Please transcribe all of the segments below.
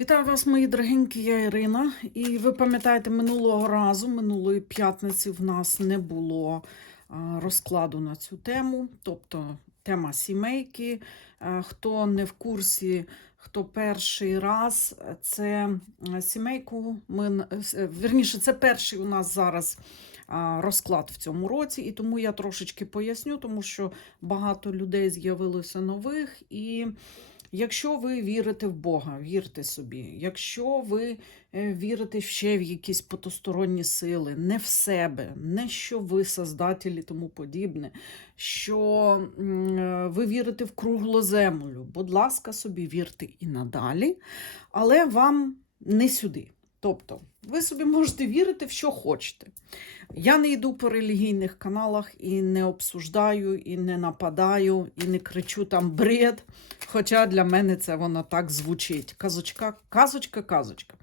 Вітаю вас, мої дорогенькі, я Ірина. І ви пам'ятаєте, минулого разу, минулої п'ятниці, в нас не було розкладу на цю тему, тобто тема сімейки. Хто не в курсі, хто перший раз, це сімейку. Ми, е, це перший у нас зараз розклад в цьому році, і тому я трошечки поясню, тому що багато людей з'явилося нових і. Якщо ви вірите в Бога, вірте собі. Якщо ви е, вірите ще в якісь потусторонні сили, не в себе, не що ви создателі тому подібне, що е, ви вірите в круглу землю, будь ласка, собі вірте і надалі, але вам не сюди. Тобто, ви собі можете вірити в що хочете. Я не йду по релігійних каналах і не обсуждаю, і не нападаю, і не кричу там бред. Хоча для мене це воно так звучить. Казочка, казочка, казочка.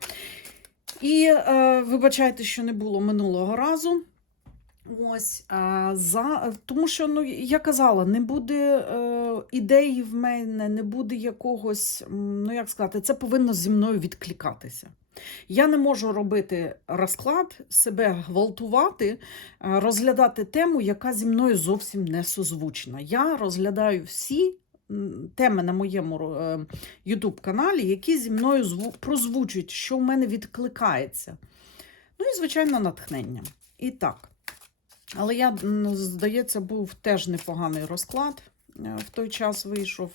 І е, вибачайте, що не було минулого разу. Ось, за, тому що, ну, я казала, не буде е, ідеї в мене, не буде якогось, ну як сказати, це повинно зі мною відкликатися. Я не можу робити розклад, себе гвалтувати, е, розглядати тему, яка зі мною зовсім не созвучна. Я розглядаю всі теми на моєму YouTube каналі, які зі мною зву- прозвучують, що в мене відкликається. Ну і, звичайно, натхнення. І так. Але я, здається, був теж непоганий розклад е, в той час вийшов.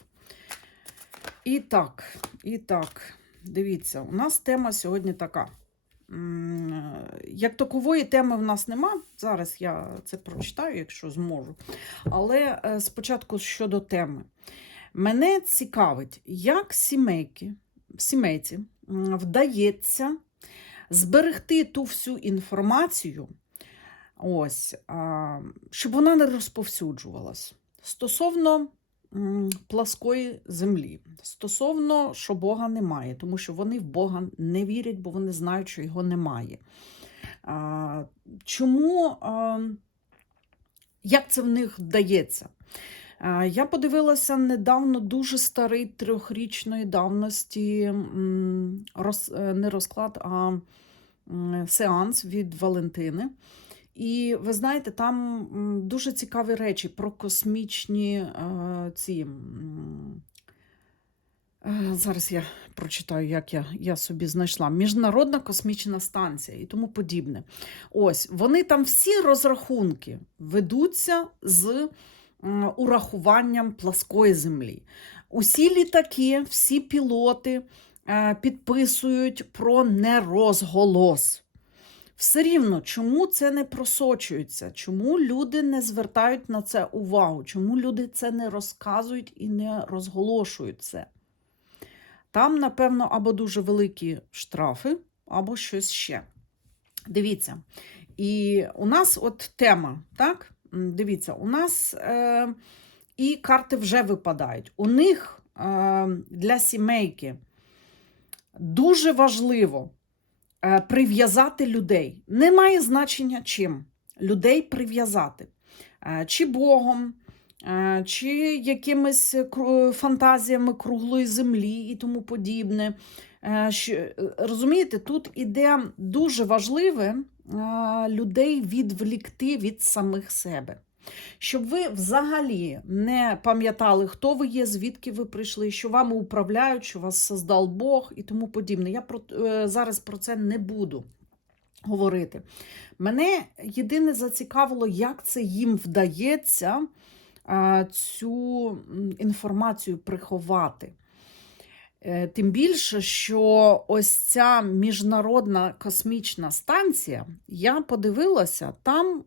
І так, і так, дивіться, у нас тема сьогодні така. Е, Як такової теми в нас нема. Зараз я це прочитаю, якщо зможу. Але е, спочатку щодо теми. Мене цікавить, як сімейки, сімейці вдається зберегти ту всю інформацію, ось, щоб вона не розповсюджувалась. Стосовно пласкої землі, стосовно, що Бога немає, тому що вони в Бога не вірять, бо вони знають, що його немає. Чому, як це в них вдається? Я подивилася недавно дуже старий трьохрічної давності е, не розклад, а сеанс від Валентини. І ви знаєте, там дуже цікаві речі про космічні е, ці. е, Зараз я прочитаю, як я, я собі знайшла. Міжнародна космічна станція і тому подібне. Ось, вони там всі розрахунки ведуться з урахуванням пласкої землі. Усі літаки, всі пілоти е, підписують про нерозголос. Все рівно, чому це не просочується? Чому люди не звертають на це увагу? Чому люди це не розказують і не розголошують це? Там, напевно, або дуже великі штрафи, або щось ще. Дивіться. І у нас от тема, так? Дивіться, у нас е, і карти вже випадають. У них е, для сімейки дуже важливо прив'язати людей. Немає значення чим людей прив'язати. Е, Чи Богом, е, чи якимись фантазіями круглої землі і тому подібне. Е, е, Розумієте, тут іде дуже важливе е, людей відвлікти від самих себе. Щоб ви взагалі не пам'ятали, хто ви є, звідки ви прийшли, що вами управляють, що вас создав Бог і тому подібне. Я про, е, зараз про це не буду говорити. Мене єдине зацікавило, як це їм вдається е, цю інформацію приховати. Е, Тим більше, що ось ця міжнародна космічна станція, я подивилася, там,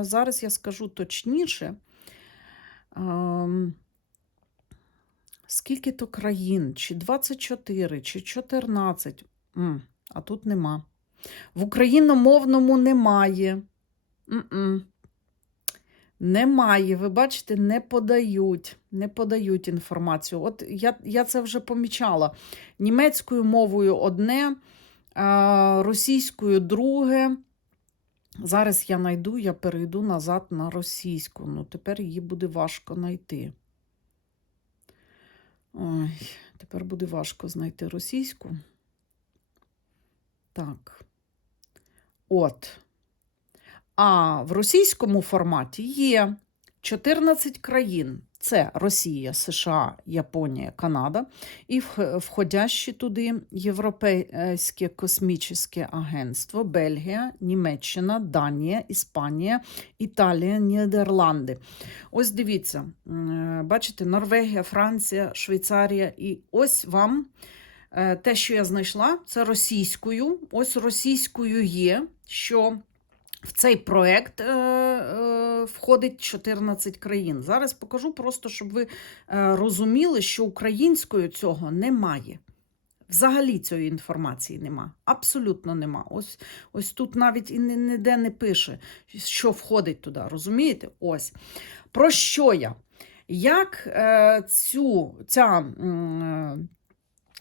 зараз я скажу точніше, ем, скільки то країн, чи 24, чи 14, а тут нема. В україномовному немає. Немає, ви бачите, не подають, не подають інформацію. От я, я це вже помічала. Німецькою мовою одне, російською друге. Зараз я знайду, я перейду назад на російську. Ну, тепер її буде важко знайти. Ой, Тепер буде важко знайти російську. Так. От. А в російському форматі є 14 країн. Це Росія, США, Японія, Канада і вх- входящі туди Європейське космічне агентство, Бельгія, Німеччина, Данія, Іспанія, Італія, Нідерланди. Ось дивіться, бачите, Норвегія, Франція, Швейцарія. І ось вам е, те, що я знайшла, це російською. Ось російською є, що в цей проект е, е, входить 14 країн. Зараз покажу просто, щоб ви е, розуміли, що українською цього немає. Взагалі цієї інформації нема. Абсолютно нема. Ось, ось тут навіть і ніде не пише, що входить туди. Розумієте? Ось. Про що я? Як цю, ця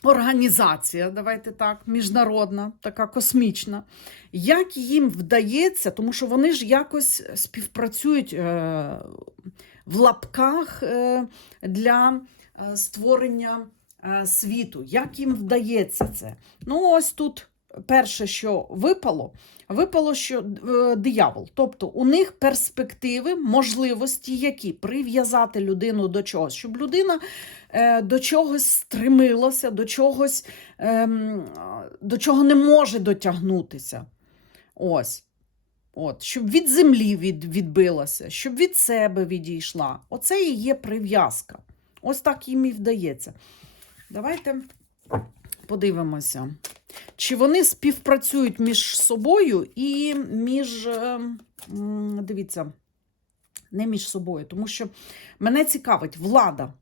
організація, давайте так, міжнародна, така космічна, як їм вдається, тому що вони ж якось співпрацюють е, в лапках е, для е, створення е, світу. Як їм вдається це? Ну, ось тут перше, що випало, випало, що е, диявол. Тобто у них перспективи, можливості, які прив'язати людину до чогось, щоб людина е, до чогось стремилася, до чогось, ем, до чого не може дотягнутися. Ось. От, щоб від землі від, відбилася, щоб від себе відійшла. Оце і є прив'язка. Ось так їм і вдається. Давайте подивимося, чи вони співпрацюють між собою і між. е, Дивіться, не між собою, тому що мене цікавить, влада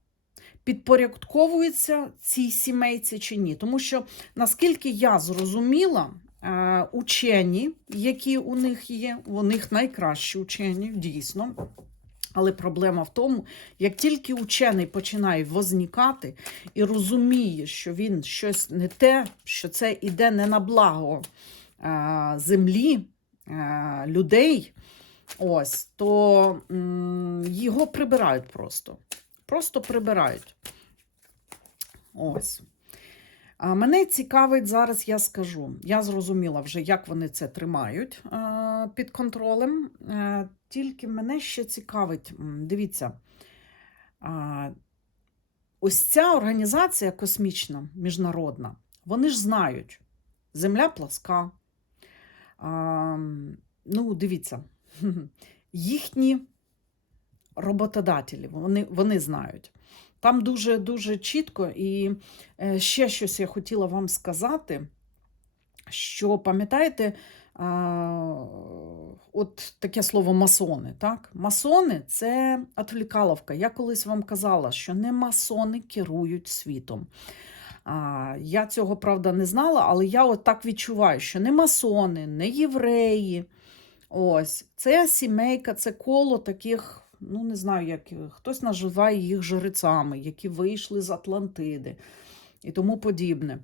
підпорядковується цій сімейці чи ні. Тому що, наскільки я зрозуміла, е, учені, які у них є, у них найкращі учені, дійсно. Але проблема в тому, як тільки учений починає возникати і розуміє, що він щось не те, що це іде не на благо е, землі, е, людей, ось, то його прибирають просто. Просто прибирають. Ось. Мене цікавить зараз, я скажу. Я зрозуміла вже, як вони це тримають е, під контролем. Е, тільки мене ще цікавить, дивіться, ось ця організація космічна, міжнародна, вони ж знають, Земля пласка. Ну, дивіться, їхні роботодателі, вони, вони знають. Там дуже дуже чітко. І е, ще щось я хотіла вам сказати, що пам'ятаєте, от таке слово масони. Так? Масони це отвлікаловка. Я колись вам казала, що не масони керують світом. А, я цього правда не знала, але я от так відчуваю, що не масони, не євреї. Ось, це сімейка, це коло таких ну не знаю, як хтось називає їх жрецами, які вийшли з Атлантиди і тому подібне.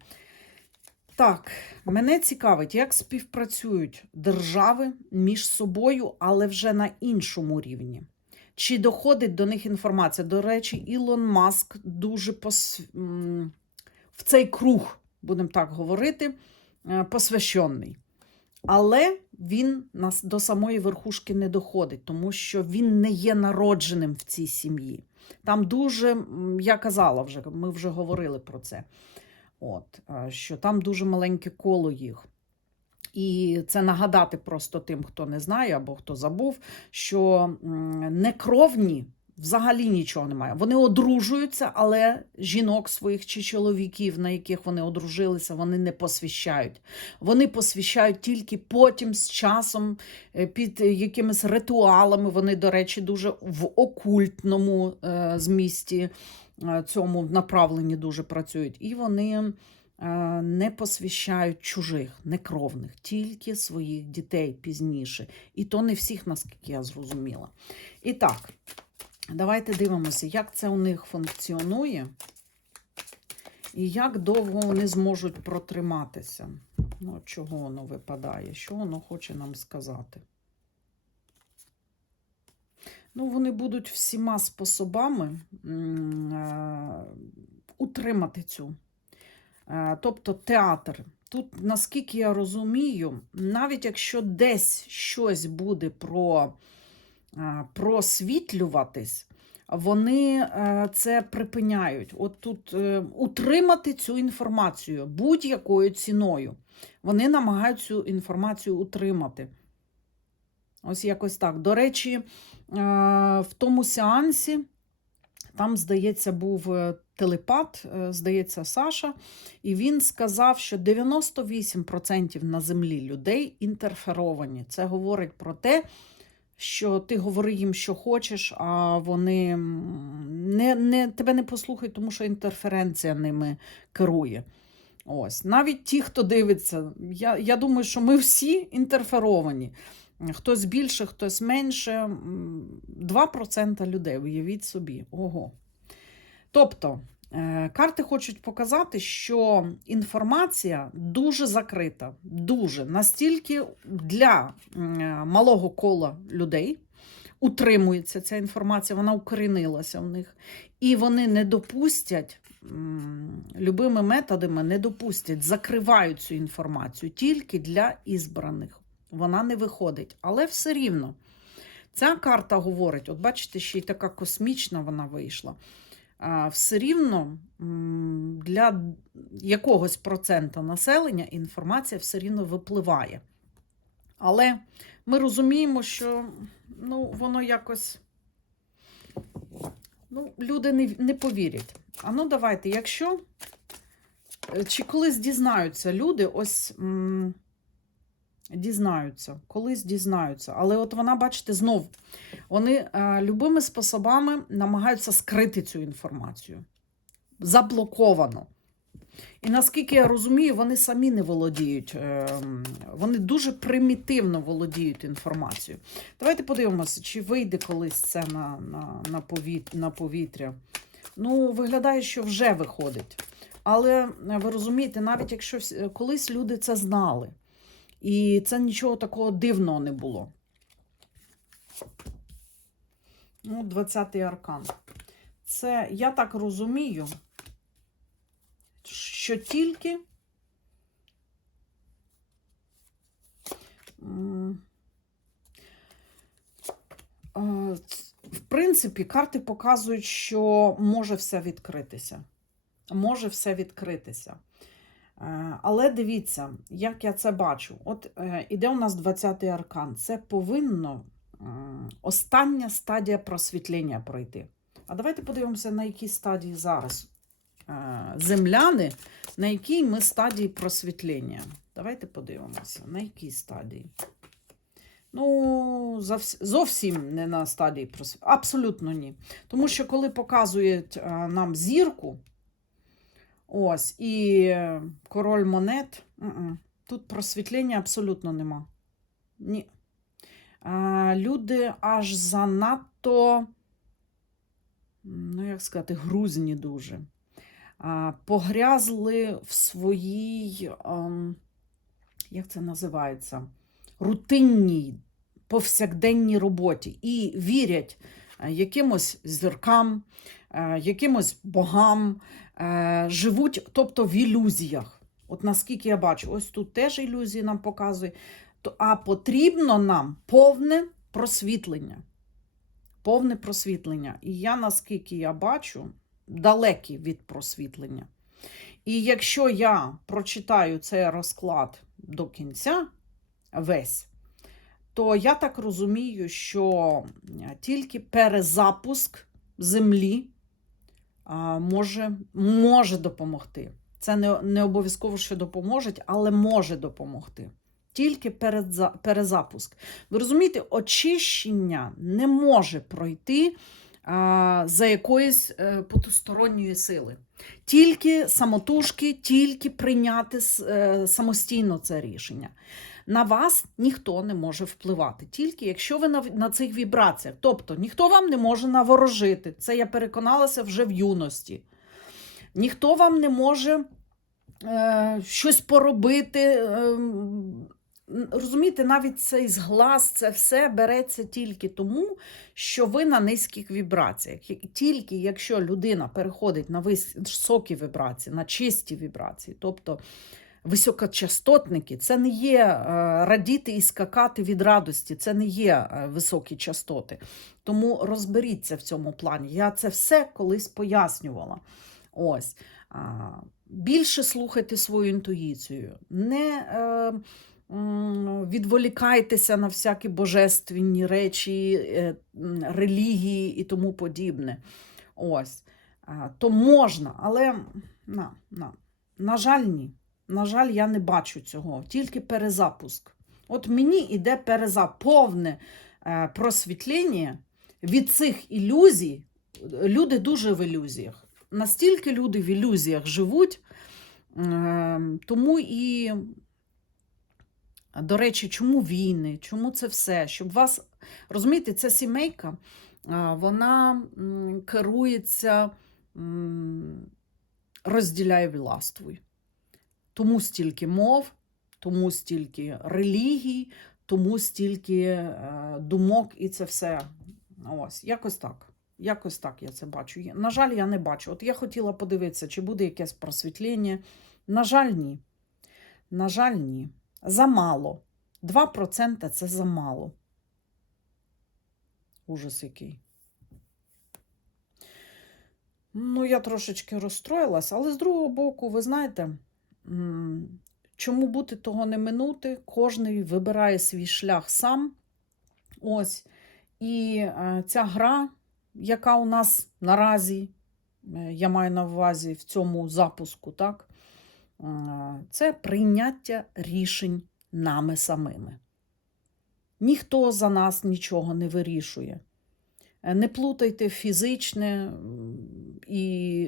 Так, мене цікавить, як співпрацюють держави між собою, але вже на іншому рівні. Чи доходить до них інформація? До речі, Ілон Маск дуже пос... в цей круг, будемо так говорити, е, посвящений. Але він нас до самої верхушки не доходить, тому що він не є народженим в цій сім'ї. Там дуже, я казала вже, ми вже говорили про це. От, що там дуже маленьке коло їх. І це нагадати просто тим, хто не знає або хто забув, що некровні взагалі нічого немає. Вони одружуються, але жінок своїх чи чоловіків, на яких вони одружилися, вони не посвящають. Вони посвящають тільки потім з часом е, під якимись ритуалами. Вони, до речі, дуже в окультному е, змісті е, цьому направленні дуже працюють. І вони е, не посвящають чужих, некровних, тільки своїх дітей пізніше. І то не всіх, наскільки я зрозуміла. І так, давайте дивимося, як це у них функціонує. І як довго вони зможуть протриматися? Ну, чого воно випадає? Що воно хоче нам сказати? Ну, вони будуть всіма способами е, утримати цю. Е, Тобто театр. Тут, наскільки я розумію, навіть якщо десь щось буде про, е, просвітлюватись, вони це припиняють. От тут утримати цю інформацію будь-якою ціною. Вони намагаються цю інформацію утримати. Ось якось так. До речі, е, в тому сеансі, там, здається, був е, телепат, е, здається, Саша, і він сказав, що 98% на землі людей інтерферовані. Це говорить про те, що ти говори їм, що хочеш, а вони не, не, тебе не послухають, тому що інтерференція ними керує. Ось. Навіть ті, хто дивиться, я, я думаю, що ми всі інтерферовані. Хтось більше, хтось менше. 2% людей, уявіть собі. Ого. Тобто, е, карти хочуть показати, що інформація дуже закрита, дуже настільки для е, малого кола людей утримується ця інформація, вона укорінилася в них, і вони не допустять. Любими методами не допустять, закривають цю інформацію тільки для ізбраних. Вона не виходить, але все рівно. Ця карта говорить: от бачите, ще й така космічна вона вийшла. Все рівно для якогось процента населення інформація все рівно випливає. Але ми розуміємо, що ну, воно якось ну, люди не, не повірять. А ну давайте, якщо е, чи колись дізнаються люди, ось дізнаються, колись дізнаються. Але от вона, бачите, знов вони е, любими способами намагаються скрити цю інформацію. Заблоковано. І наскільки я розумію, вони самі не володіють, е, вони дуже примітивно володіють інформацією. Давайте подивимося, чи вийде колись це на, на, на, повіт, на повітря. Ну, виглядає, що вже виходить. Але е, ви розумієте, навіть якщо колись люди це знали, і це нічого такого дивного не було. Ну, 20-й аркан. Це, я так розумію, що тільки. е, В принципі, карти показують, що може все відкритися. Може все відкритися. Е, Але дивіться, як я це бачу. От е, іде у нас 20-й аркан. Це повинно остання стадія просвітлення пройти. А давайте подивимося, на якій стадії зараз е, земляни, на якій ми стадії просвітлення. Давайте подивимося, на якій стадії. Ну, зовсім не на стадії просвітлення. Абсолютно ні. Тому що коли показують нам зірку, ось, і король монет, тут просвітлення абсолютно нема. Ні. Е, Люди аж занадто, ну як сказати, грузні дуже. А, Погрязли в своїй, ем, як це називається, рутинній повсякденній роботі і вірять якимось зіркам, е, якимось богам, е, живуть, тобто в ілюзіях. От наскільки я бачу, ось тут теж ілюзії нам показує. А потрібно нам повне просвітлення. Повне просвітлення. І я, наскільки я бачу, далекі від просвітлення. І якщо я прочитаю цей розклад до кінця, весь, то я так розумію, що тільки перезапуск землі може, може допомогти. Це не, не обов'язково, що допоможе, але може допомогти. Тільки перезапуск. Ви розумієте, очищення не може пройти за якоїсь е, потусторонньої сили. Тільки самотужки, тільки прийняти е, самостійно це рішення. На вас ніхто не може впливати, тільки якщо ви на, на цих вібраціях. Тобто ніхто вам не може наворожити. Це я переконалася вже в юності. Ніхто вам не може е, щось поробити, е, розумієте, навіть цей зглаз, це все береться тільки тому, що ви на низьких вібраціях. Тільки якщо людина переходить на високі вібрації, на чисті вібрації, тобто високочастотники, це не є е, радіти і скакати від радості, це не є е, високі частоти. Тому розберіться в цьому плані. Я це все колись пояснювала. Ось. Більше слухайте свою інтуїцію. Не е, відволікайтеся на всякі божественні речі, е, релігії і тому подібне. Ось. То можна, але на, на, на жаль, ні. На жаль, я не бачу цього, тільки перезапуск. От мені йде перезапуск, повне е, просвітлення від цих ілюзій. Люди дуже в ілюзіях. Настільки люди в ілюзіях живуть, е, тому і, до речі, чому війни, чому це все? Щоб вас, розумієте, ця сімейка, вона керується м, розділяй властвуй. Тому стільки мов, тому стільки релігій, тому стільки е, думок і це все. Ось, якось так. Якось так я це бачу. На жаль, я не бачу. От я хотіла подивитися, чи буде якесь просвітлення. На жаль, ні. На жаль, ні. Замало. 2% це замало. Ужас який. Ну, я трошечки розстроїлась, але з другого боку, ви знаєте, чому бути того не минути? Кожний вибирає свій шлях сам. Ось. І е, ця гра, яка у нас наразі, е, я маю на увазі в цьому запуску, так? е, це прийняття рішень нами самими. Ніхто за нас нічого не вирішує. Е, Не плутайте фізичне і,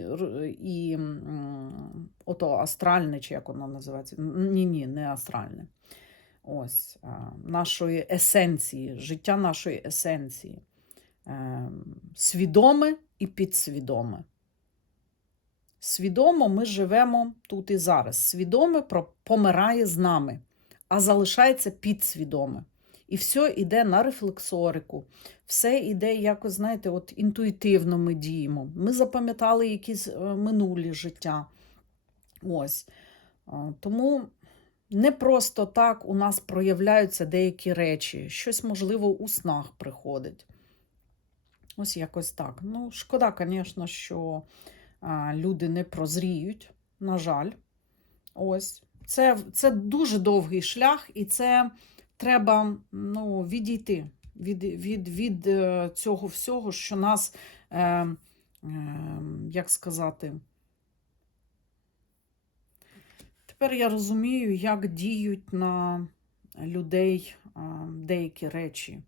і ото астральне, чи як воно називається. Ні, ні, не астральне. Ось нашої есенції, життя нашої есенції. Е, Свідоме і підсвідоме. Свідомо ми живемо тут і зараз. Свідоме помирає з нами, а залишається підсвідоме. І все йде на рефлексорику, все йде якось, знаєте, от інтуїтивно ми діємо. Ми запам'ятали якісь е, минулі життя. Ось. Тому не просто так у нас проявляються деякі речі. Щось, можливо, у снах приходить. Ось якось так. Ну, шкода, звісно, що люди не прозріють, на жаль. Ось. Це, це дуже довгий шлях, і це треба ну, відійти від, від, від е, цього всього, що нас, е, е, як сказати, тепер я розумію, як діють на людей е, деякі речі.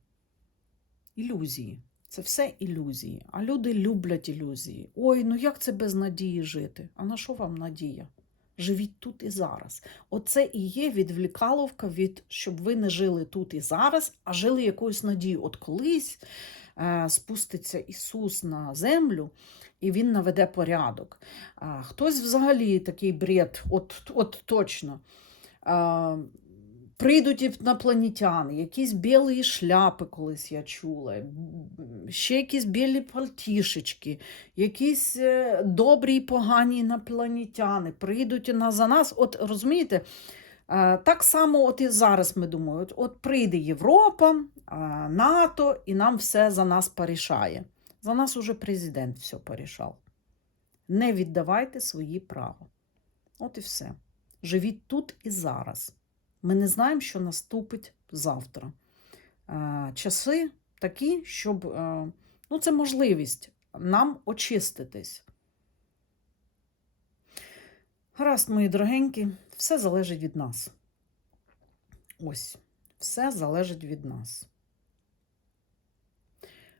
Ілюзії. Це все ілюзії. А люди люблять ілюзії. Ой, ну як це без надії жити? А на що вам надія? Живіть тут і зараз. Оце і є відвлікаловка від, щоб ви не жили тут і зараз, а жили якоюсь надією. От колись е, спуститься Ісус на землю, і Він наведе порядок. А, хтось взагалі такий бред, от, от точно. А, Прийдуть інопланетяни, якісь білі шляпи, колись я чула, ще якісь білі пальтішечки, якісь е, добрі і погані інопланетяни прийдуть на за нас. От розумієте, е, так само, от і зараз ми думаємо, от, от прийде Європа, е, НАТО, і нам все за нас порішає. За нас уже президент все порішав. Не віддавайте свої права. От і все. Живіть тут і зараз. Ми не знаємо, що наступить завтра. Е, Часи такі, щоб е, ну, це можливість нам очиститись. Гаразд, мої дорогенькі, все залежить від нас. Ось, все залежить від нас.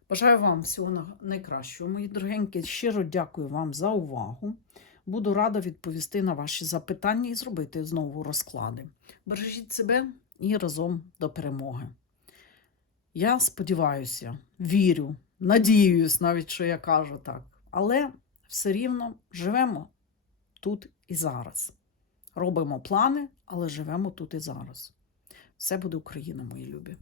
Бажаю вам всього найкращого, мої дорогенькі. Щиро дякую вам за увагу. Буду рада відповісти на ваші запитання і зробити знову розклади. Бережіть себе і разом до перемоги. Я сподіваюся, вірю, надіюсь, навіть що я кажу так. Але все рівно живемо тут і зараз. Робимо плани, але живемо тут і зараз. Все буде Україна, мої любі.